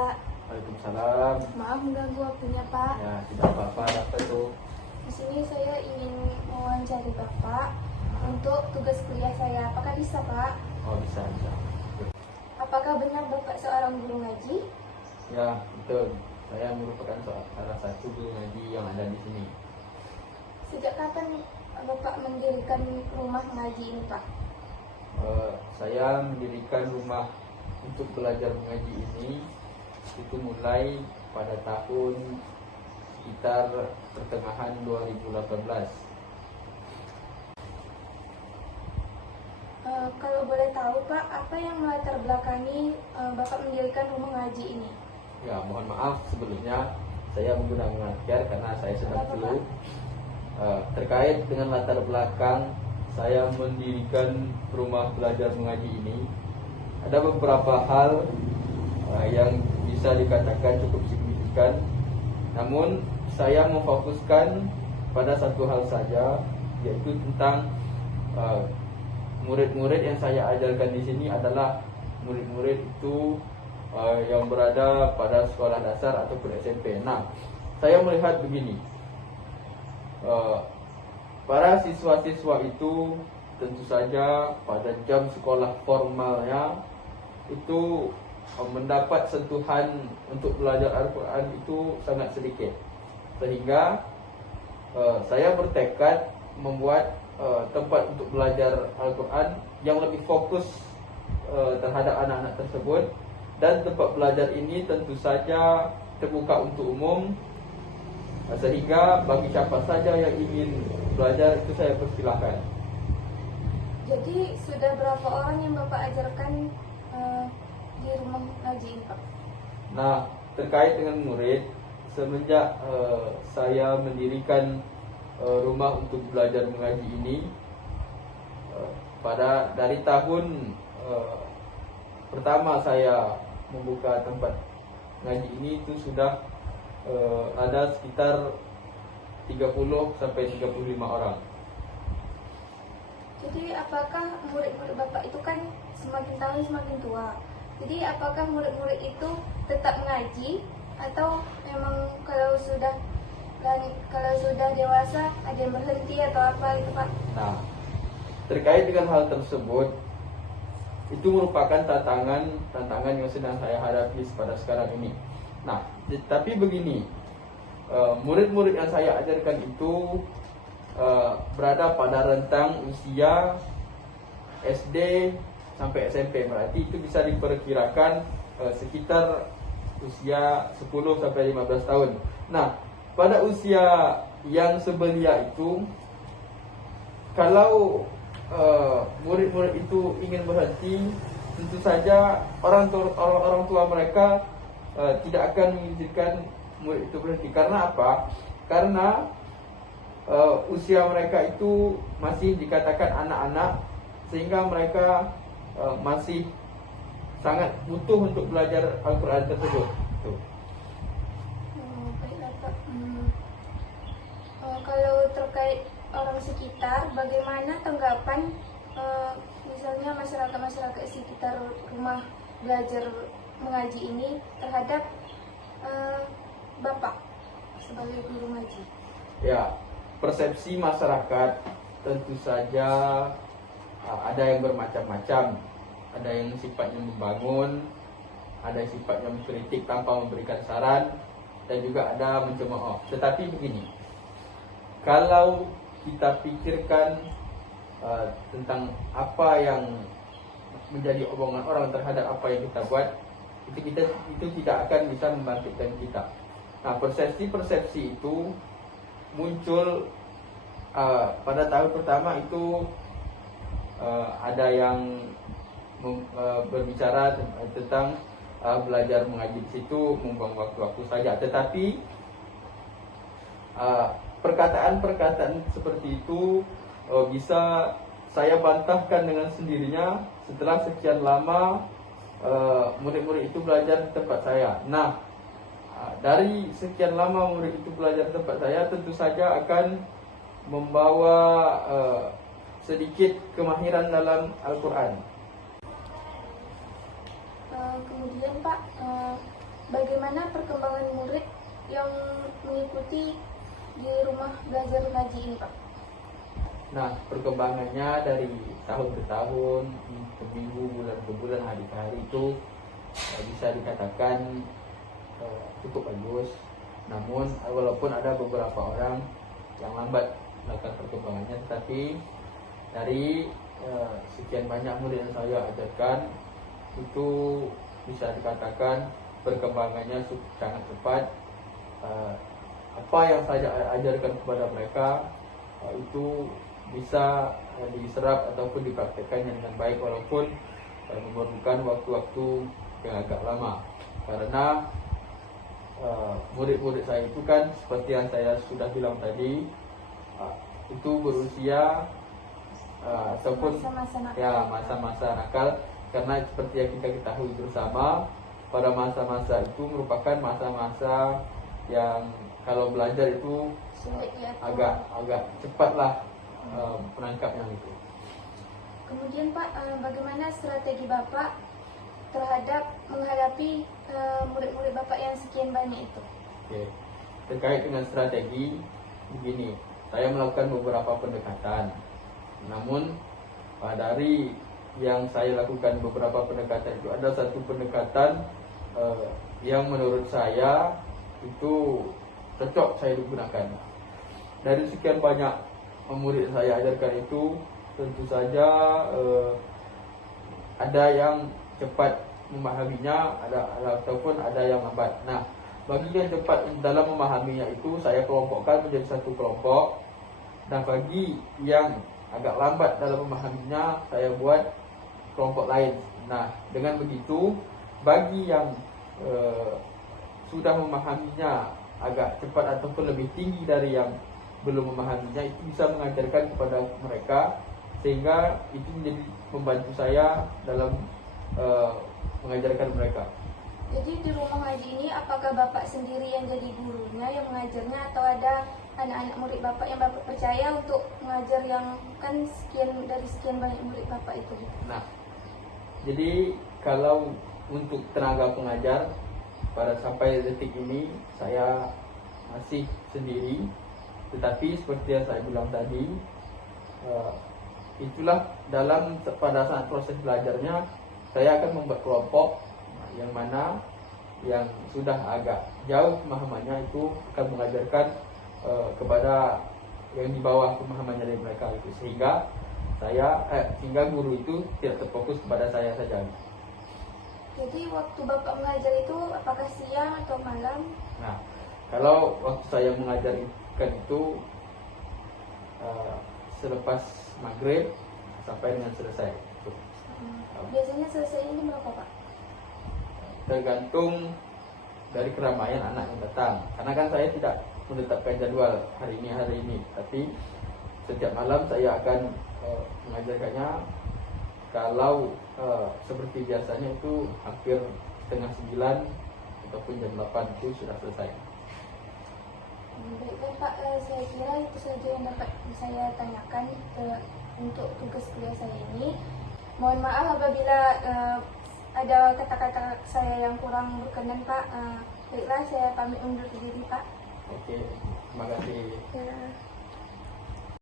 Pak. Waalaikumsalam. Maaf mengganggu waktunya Pak. Ya, tidak apa-apa. Apa itu? Di sini saya ingin mewawancari Bapak untuk tugas kuliah saya. Apakah bisa Pak? Oh, bisa. Apakah benar Bapak seorang guru ngaji? Ya, betul. Saya merupakan salah satu guru ngaji yang ada di sini. Sejak kapan Bapak mendirikan rumah ngaji ini Pak? Saya mendirikan rumah untuk belajar mengaji ini itu mulai pada tahun sekitar pertengahan 2018. Kalau boleh tahu Pak, apa yang melatar belakangi Bapak mendirikan rumah ngaji ini? Ya, mohon maaf sebelumnya saya menggunakan masker karena saya sedang flu. Terkait dengan latar belakang saya mendirikan rumah belajar mengaji ini, ada beberapa hal yang bisa dikatakan cukup signifikan. Namun saya memfokuskan pada satu hal saja, yaitu tentang murid-murid yang saya ajarkan di sini adalah murid-murid itu yang berada pada sekolah dasar ataupun SMP. Nah, saya melihat begini. Para siswa-siswa itu tentu saja pada jam sekolah formalnya itu mendapat sentuhan untuk belajar Al-Quran itu sangat sedikit. Sehingga saya bertekad membuat tempat untuk belajar Al-Quran yang lebih fokus terhadap anak-anak tersebut. Dan tempat belajar ini tentu saja terbuka untuk umum, sehingga bagi siapa saja yang ingin belajar itu saya persilahkan. Jadi sudah berapa orang yang Bapak ajarkan di rumah ngaji ini Pak? Nah, terkait dengan murid, semenjak saya mendirikan rumah untuk belajar mengaji ini, dari tahun pertama saya membuka tempat ngaji ini itu sudah ada sekitar 30 sampai 35 orang. Jadi apakah murid-murid Bapak itu kan semakin tahun semakin tua? Jadi apakah murid-murid itu tetap mengaji atau memang kalau sudah dewasa ada yang berhenti atau apa itu Pak? Nah, terkait dengan hal tersebut, itu merupakan tantangan yang sedang saya hadapi pada sekarang ini. Nah, tapi begini, murid-murid yang saya ajarkan itu berada pada rentang usia SD sampai SMP. Berarti itu bisa diperkirakan sekitar usia 10 sampai 15 tahun. Nah, pada usia yang sebelia itu, kalau murid-murid itu ingin berhenti, tentu saja orang tua mereka tidak akan mengizinkan murid itu berhenti. Karena apa? Karena usia mereka itu masih dikatakan anak-anak, sehingga mereka masih sangat butuh untuk belajar Al-Quran tersebut. Baiklah Pak. Kalau terkait orang sekitar, bagaimana tanggapan misalnya masyarakat sekitar rumah belajar mengaji ini terhadap Bapak sebagai guru ngaji? Ya, persepsi masyarakat tentu saja ada yang bermacam-macam. Ada yang sifatnya membangun, ada yang sifatnya mengkritik tanpa memberikan saran, dan juga ada mencemooh. Tetapi begini, kalau kita pikirkan tentang apa yang menjadi omongan orang terhadap apa yang kita buat, itu tidak akan bisa membangkitkan kita. Nah, persepsi itu muncul pada tahun pertama itu ada yang berbicara tentang belajar mengaji di situ membuang waktu-waktu saja. Tetapi perkataan-perkataan seperti itu bisa saya bantahkan dengan sendirinya setelah sekian lama murid-murid itu belajar di tempat saya. Nah, dari sekian lama murid itu belajar di tempat saya, tentu saja akan membawa sedikit kemahiran dalam Al-Quran. Kemudian Pak, bagaimana perkembangan murid yang mengikuti di rumah belajar ngaji ini, Pak? Nah, perkembangannya dari tahun ke tahun, ke minggu, bulan ke bulan, hari ke hari itu bisa dikatakan cukup bagus. Namun walaupun ada beberapa orang yang lambat melakukan perkembangannya, tetapi dari sekian banyak murid yang saya ajarkan itu bisa dikatakan perkembangannya sangat cepat. Apa yang saya ajarkan kepada mereka itu bisa diserap ataupun dipraktikkannya dengan baik, walaupun memerlukan waktu-waktu yang agak lama. Karena murid-murid saya itu kan seperti yang saya sudah bilang tadi, itu berusia ataupun masa-masa nakal. Karena seperti yang kita ketahui bersama, pada masa-masa itu merupakan masa-masa yang kalau belajar itu agak cepatlah penangkapnya itu. Kemudian Pak, bagaimana strategi Bapak terhadap menghadapi murid-murid Bapak yang sekian banyak itu? Oke. Terkait dengan strategi, begini, saya melakukan beberapa pendekatan. Namun dari yang saya lakukan beberapa pendekatan itu, ada satu pendekatan yang menurut saya itu cocok saya digunakan. Dari sekian banyak murid saya ajarkan itu, tentu saja ada yang cepat memahaminya, ataupun ada yang lambat. Nah, bagi yang cepat dalam memahaminya itu saya kelompokkan menjadi satu kelompok, dan bagi yang agak lambat dalam memahaminya saya buat kelompok lain. Nah, dengan begitu bagi yang sudah memahaminya agak cepat ataupun lebih tinggi dari yang belum memahaminya, itu bisa mengajarkan kepada mereka, sehingga itu menjadi membantu saya dalam mengajarkan mereka. Jadi di rumah ngaji ini apakah Bapak sendiri yang jadi gurunya, yang mengajarnya, atau ada anak-anak murid Bapak yang Bapak percaya untuk mengajar yang kan dari sekian banyak murid Bapak itu? Nah, jadi kalau untuk tenaga pengajar pada sampai detik ini saya masih sendiri. Tetapi seperti yang saya bilang tadi, itulah pada saat proses belajarnya saya akan membuat kelompok yang mana yang sudah agak jauh pemahamannya itu akan mengajarkan kepada yang di bawah pemahamannya dari mereka itu, sehingga guru itu tidak terfokus kepada saya saja. Jadi waktu Bapak mengajar itu apakah siang atau malam? Nah, kalau waktu saya mengajarkan itu selepas maghrib sampai dengan selesai. Biasanya selesai ini berapa Pak? Tergantung dari keramaian anak yang datang. Karena kan saya tidak menetapkan jadwal hari ini, tapi setiap malam saya akan mengajarkannya. Kalau seperti biasanya itu hampir setengah 9 ataupun jam 8 itu sudah selesai. Baiklah Pak, saya kira itu saja yang dapat saya tanyakan untuk tugas kuliah saya ini. Mohon maaf apabila ada kata-kata saya yang kurang berkenan Pak. Baiklah, saya pamit undur diri Pak. Oke, terima kasih. Ya.